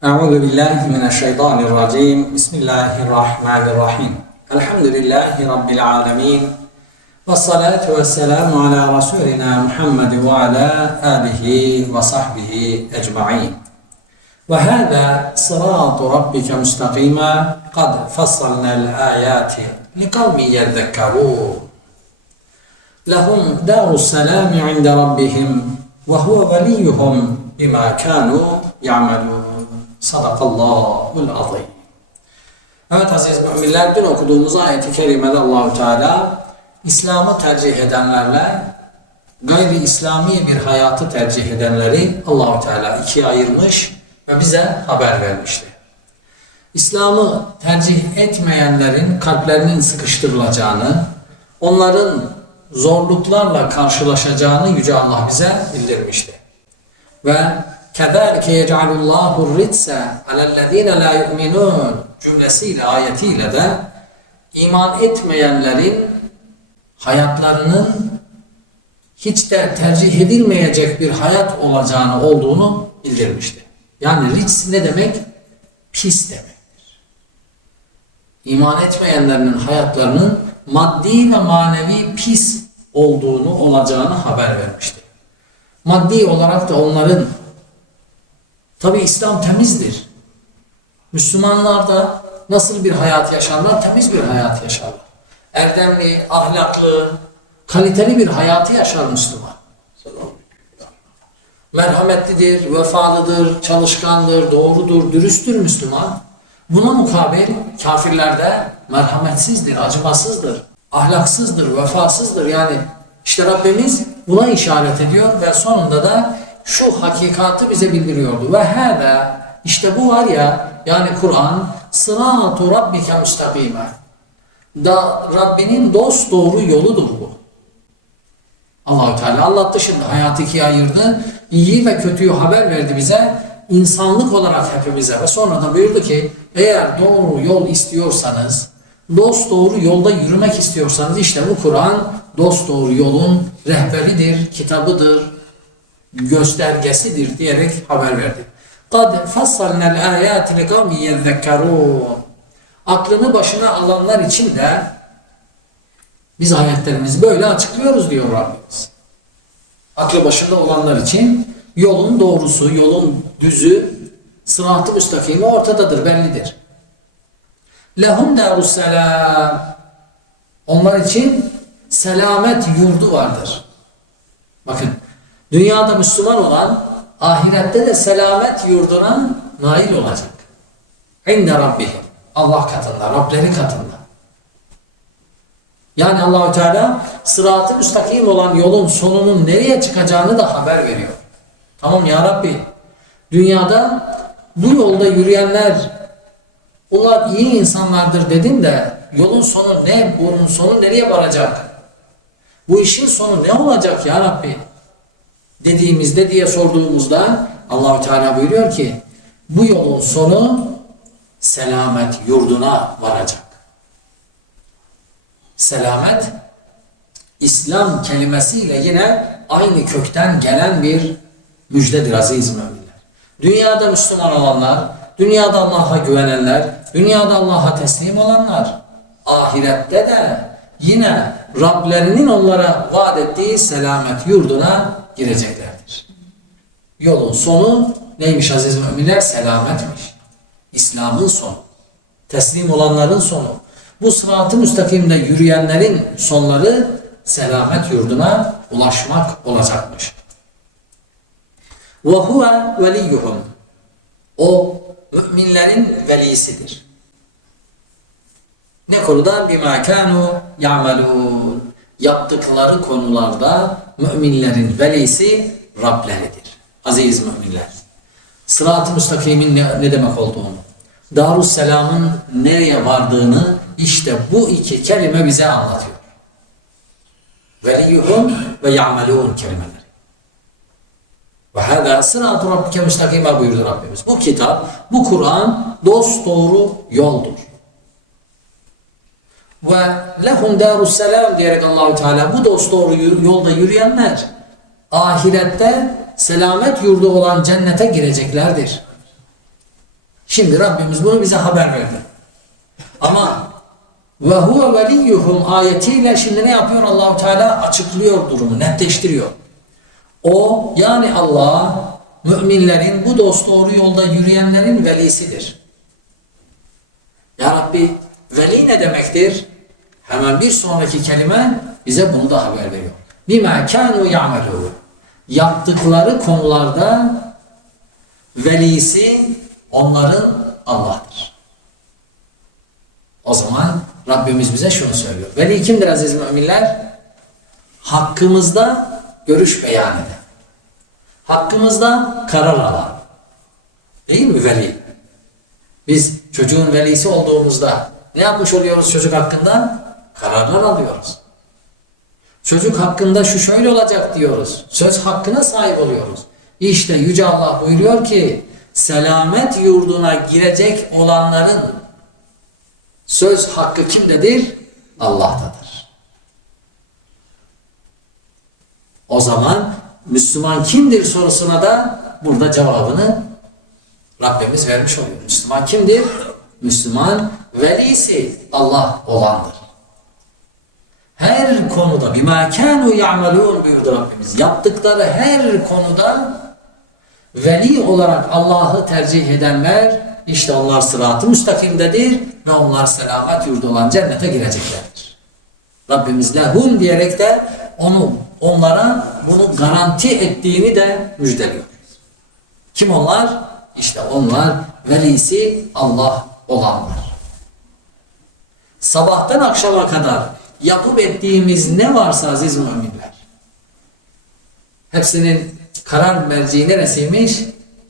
أعوذ بالله من الشيطان الرجيم. بسم الله الرحمن الرحيم. الحمد لله رب العالمين والصلاة والسلام على رسولنا محمد وعلى آله وصحبه أجمعين. وهذا صراط ربك مستقيما. قد فصلنا الآيات لقوم يذكرون. لهم دار السلام عند ربهم وهو وليهم بما كانوا يعملون. Sadakallahul azim. Evet aziz müminler dün okuduğumuz ayeti kerimede Allahu Teala İslam'ı tercih edenlerle gayri İslami bir hayatı tercih edenleri Allahu Teala ikiye ayırmış ve bize haber vermişti. İslam'ı tercih etmeyenlerin kalplerinin sıkıştırılacağını, onların zorluklarla karşılaşacağını Yüce Allah bize bildirmişti. Ve كَذَٰلِكَ يَجْعَلُ اللّٰهُ الرِّجْسَ عَلَى الَّذ۪ينَ لَا يُؤْمِنُونَ cümlesiyle, ayetiyle de iman etmeyenlerin hayatlarının hiç de tercih edilmeyecek bir hayat olacağını olduğunu bildirmişti. Yani rics ne demek? Pis demektir. İman etmeyenlerin hayatlarının maddi ve manevi pis olduğunu, olacağını haber vermişti. Maddi olarak da onların Tabi İslam temizdir. Müslümanlar da nasıl bir hayat yaşarlar? Temiz bir hayat yaşarlar. Erdemli, ahlaklı, kaliteli bir hayatı yaşar Müslüman. Merhametlidir, vefalıdır, çalışkandır, doğrudur, dürüsttür Müslüman. Buna mukabil kafirler de merhametsizdir, acımasızdır, ahlaksızdır, vefasızdır. Yani işte Rabbimiz buna işaret ediyor ve sonunda da şu hakikatı bize bildiriyordu. Ve hâdâ işte bu var ya yani Kur'an sıratu rabbike müstakime. Da Rabbinin dost doğru yoludur bu. Allahu Teala anlattı şimdi hayatı ikiye ayırdı. İyi ve kötüyü haber verdi bize. insanlık olarak hepimize ve sonra da buyurdu ki eğer doğru yol istiyorsanız dost doğru yolda yürümek istiyorsanız işte bu Kur'an dost doğru yolun rehberidir, kitabıdır, göstergesidir diyerek haber verdi. قَدْ فَصَّلْنَا الْآيَاتِ لِقَوْمِ يَذَّكَّرُونَ Aklını başına alanlar için de biz ayetlerimizi böyle açıklıyoruz diyor Rabbimiz. Aklı başında olanlar için yolun doğrusu, yolun düzü, sıratı müstakimi ortadadır, bellidir. Lehum darussalam. Onlar için selamet yurdu vardır. Bakın Dünyada Müslüman olan ahirette de selamet yurduna nail olacak. İnne Rabbihim. Allah katında, Rableri katında. Yani Allahü Teala sıratı müstakim olan yolun sonunun nereye çıkacağını da haber veriyor. Tamam ya Rabbi. Dünyada bu yolda yürüyenler onlar iyi insanlardır dedin de yolun sonu ne? Bunun sonu nereye varacak? Bu işin sonu ne olacak ya Rabbi? Dediğimizde diye sorduğumuzda Allahü Teala buyuruyor ki bu yolun sonu selamet yurduna varacak. Selamet İslam kelimesiyle yine aynı kökten gelen bir müjdedir aziz müminler. Dünyada Müslüman olanlar, dünyada Allah'a güvenenler, dünyada Allah'a teslim olanlar, ahirette de yine Rablerinin onlara vaat ettiği selamet yurduna gireceklerdir. Yolun sonu neymiş aziz müminler? Selametmiş. İslam'ın sonu. Teslim olanların sonu. Bu sıratı müstakimde yürüyenlerin sonları selamet yurduna ulaşmak olacakmış. وَهُوَ وَلِيُّهُمْ O müminlerin velisidir. Ne konuda? بِمَا كَانُوا يَعْمَلُونَ Yaptıkları konularda müminlerin velisi Rableridir. Aziz müminler. Sırat-ı müstakimin ne, ne demek olduğunu, Darusselam'ın nereye vardığını işte bu iki kelime bize anlatıyor. Veliyuhum ve ya'melun kelimeleri. Ve hâzâ sırat-ı rabbike müstakime buyurdu Rabbimiz. Bu kitap, bu Kur'an dost doğru yoldur ve lehum darus selam diyerek Allahu Teala bu dost doğru yolda yürüyenler ahirette selamet yurdu olan cennete gireceklerdir. Şimdi Rabbimiz bunu bize haber verdi. Ama ve huve veliyyuhum ayetiyle şimdi ne yapıyor Allahu Teala açıklıyor durumu, netleştiriyor. O yani Allah müminlerin bu dost doğru yolda yürüyenlerin velisidir. Ya Rabbi veli ne demektir? Hemen bir sonraki kelime bize bunu da haber veriyor. Bima kanu ya'melun. Yaptıkları konularda velisi onların Allah'tır. O zaman Rabbimiz bize şunu söylüyor. Veli kimdir aziz müminler? Hakkımızda görüş beyan eden. Hakkımızda karar alan. Değil mi veli? Biz çocuğun velisi olduğumuzda ne yapmış oluyoruz çocuk hakkında? Kararlar alıyoruz. Çocuk hakkında şu şöyle olacak diyoruz. Söz hakkına sahip oluyoruz. İşte Yüce Allah buyuruyor ki selamet yurduna girecek olanların söz hakkı kimdedir? Allah'tadır. O zaman Müslüman kimdir sorusuna da burada cevabını Rabbimiz vermiş oluyor. Müslüman kimdir? Müslüman velisi Allah olandır. Her konuda bima kanu ya'malun buyurdu Rabbimiz. Yaptıkları her konuda veli olarak Allah'ı tercih edenler işte onlar sıratı müstakimdedir ve onlar selamet yurdu olan cennete gireceklerdir. Rabbimiz lehum diyerek de onu onlara bunu garanti ettiğini de müjdeliyor. Kim onlar? İşte onlar velisi Allah olanlar. Sabahtan akşama kadar yapıp ettiğimiz ne varsa aziz müminler. Hepsinin karar merci neresiymiş?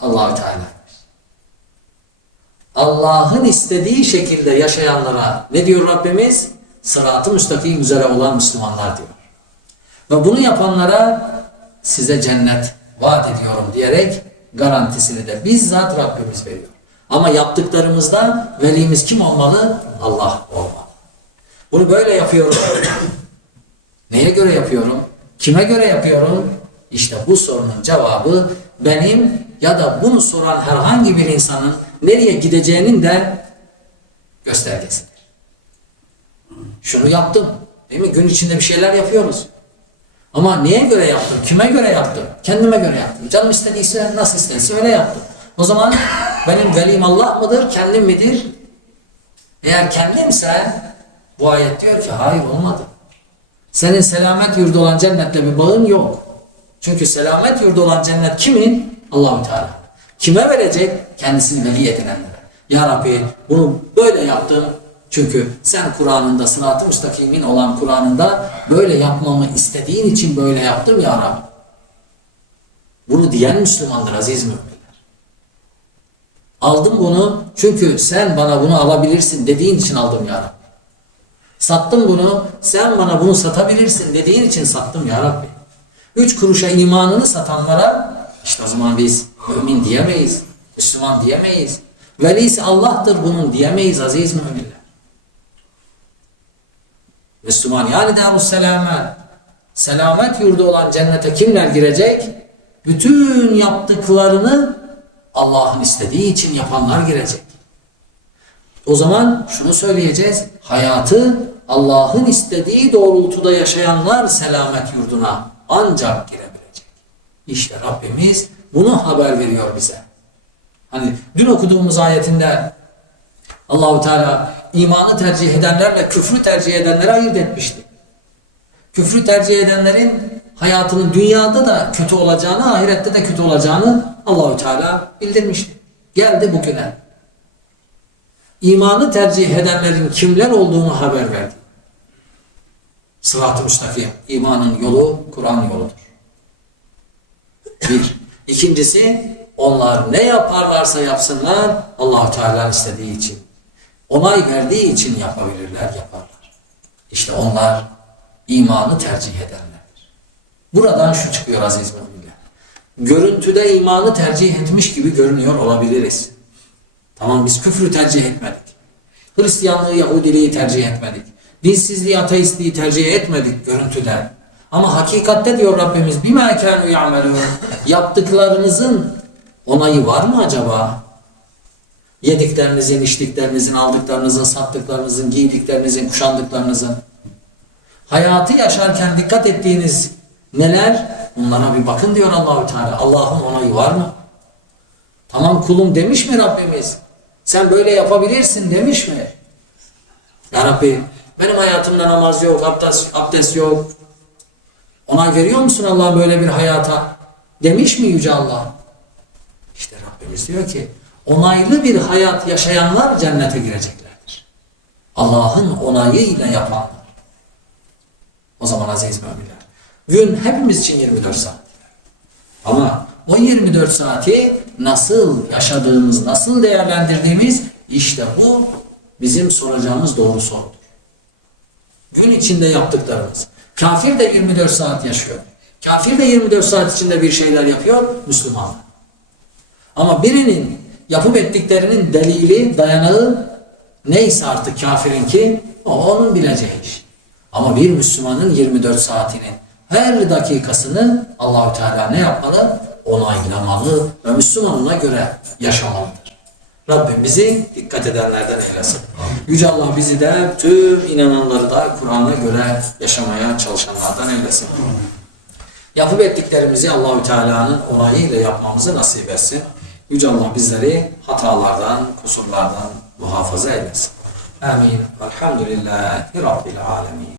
Allahü Teala. Allah'ın istediği şekilde yaşayanlara ne diyor Rabbimiz? Sırat-ı müstakim üzere olan Müslümanlar diyor. Ve bunu yapanlara size cennet vaat ediyorum diyerek garantisini de bizzat Rabbimiz veriyor. Ama yaptıklarımızda velimiz kim olmalı? Allah olmalı. Bunu böyle yapıyorum. Neye göre yapıyorum? Kime göre yapıyorum? İşte bu sorunun cevabı benim ya da bunu soran herhangi bir insanın nereye gideceğinin de göstergesidir. Şunu yaptım. Değil mi? Gün içinde bir şeyler yapıyoruz. Ama neye göre yaptım? Kime göre yaptım? Kendime göre yaptım. Canım istediyse, nasıl istediyse öyle yaptım. O zaman benim velim Allah mıdır, kendim midir? Eğer kendimse bu ayet diyor ki hayır olmadı. Senin selamet yurdu olan cennetle bir bağın yok. Çünkü selamet yurdu olan cennet kimin? Allahu Teala. Kime verecek? Kendisini veli edinenlere. Ya Rabbi bunu böyle yaptım. Çünkü sen Kur'an'ında sırat-ı müstakimin olan Kur'an'ında böyle yapmamı istediğin için böyle yaptım ya Rabbi. Bunu diyen Müslümandır aziz müminler. Aldım bunu çünkü sen bana bunu alabilirsin dediğin için aldım ya Rabbi. Sattım bunu sen bana bunu satabilirsin dediğin için sattım ya Rabbi. Üç kuruşa imanını satanlara işte o zaman biz mümin diyemeyiz. Müslüman diyemeyiz. Velisi Allah'tır bunun diyemeyiz aziz müminler. Müslüman yani Darüsselam'a selamet yurdu olan cennete kimler girecek? Bütün yaptıklarını Allah'ın istediği için yapanlar girecek. O zaman şunu söyleyeceğiz. Hayatı Allah'ın istediği doğrultuda yaşayanlar selamet yurduna ancak girebilecek. İşte Rabbimiz bunu haber veriyor bize. Hani dün okuduğumuz ayetinde Allahu Teala imanı tercih edenlerle küfrü tercih edenleri ayırt etmişti. Küfrü tercih edenlerin hayatının dünyada da kötü olacağını, ahirette de kötü olacağını Allahü Teala bildirmişti. Geldi bugüne. İmanı tercih edenlerin kimler olduğunu haber verdi. Sırat-ı müstakim. İmanın yolu Kur'an yoludur. Bir. İkincisi onlar ne yaparlarsa yapsınlar allah Teala istediği için. Onay verdiği için yapabilirler, yaparlar. İşte onlar imanı tercih edenlerdir. Buradan şu çıkıyor aziz müminler. Görüntüde imanı tercih etmiş gibi görünüyor olabiliriz. Tamam biz küfrü tercih etmedik. Hristiyanlığı, Yahudiliği tercih etmedik. Dinsizliği, ateistliği tercih etmedik görüntüden. Ama hakikatte diyor Rabbimiz bima kanu ya'melun. Yaptıklarınızın onayı var mı acaba? Yediklerinizin, içtiklerinizin, aldıklarınızın, sattıklarınızın, giydiklerinizin, kuşandıklarınızın. Hayatı yaşarken dikkat ettiğiniz neler? Bunlara bir bakın diyor Allahü Teala. Allah'ın onayı var mı? Tamam kulum demiş mi Rabbimiz? Sen böyle yapabilirsin demiş mi? Ya Rabbi benim hayatımda namaz yok, abdest, abdest yok. Onay veriyor musun Allah böyle bir hayata? Demiş mi Yüce Allah? İşte Rabbimiz diyor ki onaylı bir hayat yaşayanlar cennete gireceklerdir. Allah'ın onayıyla yapanlar. O zaman aziz müminler. Gün hepimiz için 24 saat. Ama o 24 saati nasıl yaşadığımız, nasıl değerlendirdiğimiz işte bu bizim soracağımız doğru sorudur. Gün içinde yaptıklarımız. Kafir de 24 saat yaşıyor. Kafir de 24 saat içinde bir şeyler yapıyor, Müslüman. Ama birinin yapıp ettiklerinin delili, dayanağı neyse artık kafirinki o onun bileceği iş. Ama bir Müslümanın 24 saatinin her dakikasını Allahü Teala ne yapmalı? Onaylamalı ve Müslümanına göre yaşamalıdır. Rabbim bizi dikkat edenlerden eylesin. Yüce Allah bizi de tüm inananları da Kur'an'a göre yaşamaya çalışanlardan eylesin. Yapıp ettiklerimizi Allahü Teala'nın onayıyla yapmamızı nasip etsin. Yüce Allah bizleri hatalardan, kusurlardan muhafaza eylesin. Amin. Elhamdülillahi Rabbil alemin.